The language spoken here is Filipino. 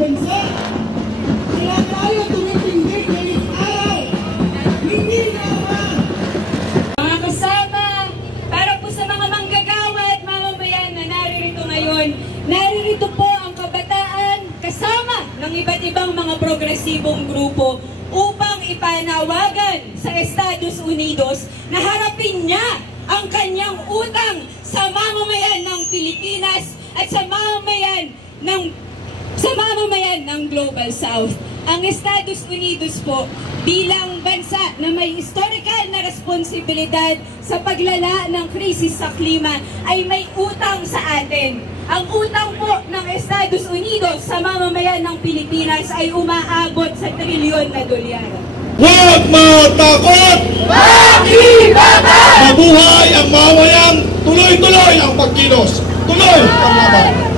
bansa. Kaya tayo tumitindig ngayong araw. Hindi naman. Mga kasama, para po sa mga manggagawa at mamamayan na naririto ngayon, naririto po ang kabataan kasama ng iba't ibang mga progresibong grupo upang ipanawagan sa Estados Unidos na harapin niya ang kanyang utang sa mamamayan ng Pilipinas at sa mamamayan ng Global South. Ang Estados Unidos po bilang bansa na may historical na responsibilidad sa paglala ng krisis sa klima ay may utang sa atin. Ang utang po ng Estados Unidos sa mamamayan ng Pilipinas ay umaabot sa trilyon na dolyar. Huwag matakot! Makibagan! Mabuhay ang mamamayang tuloy-tuloy ang pagkilos! Tuloy ang laban!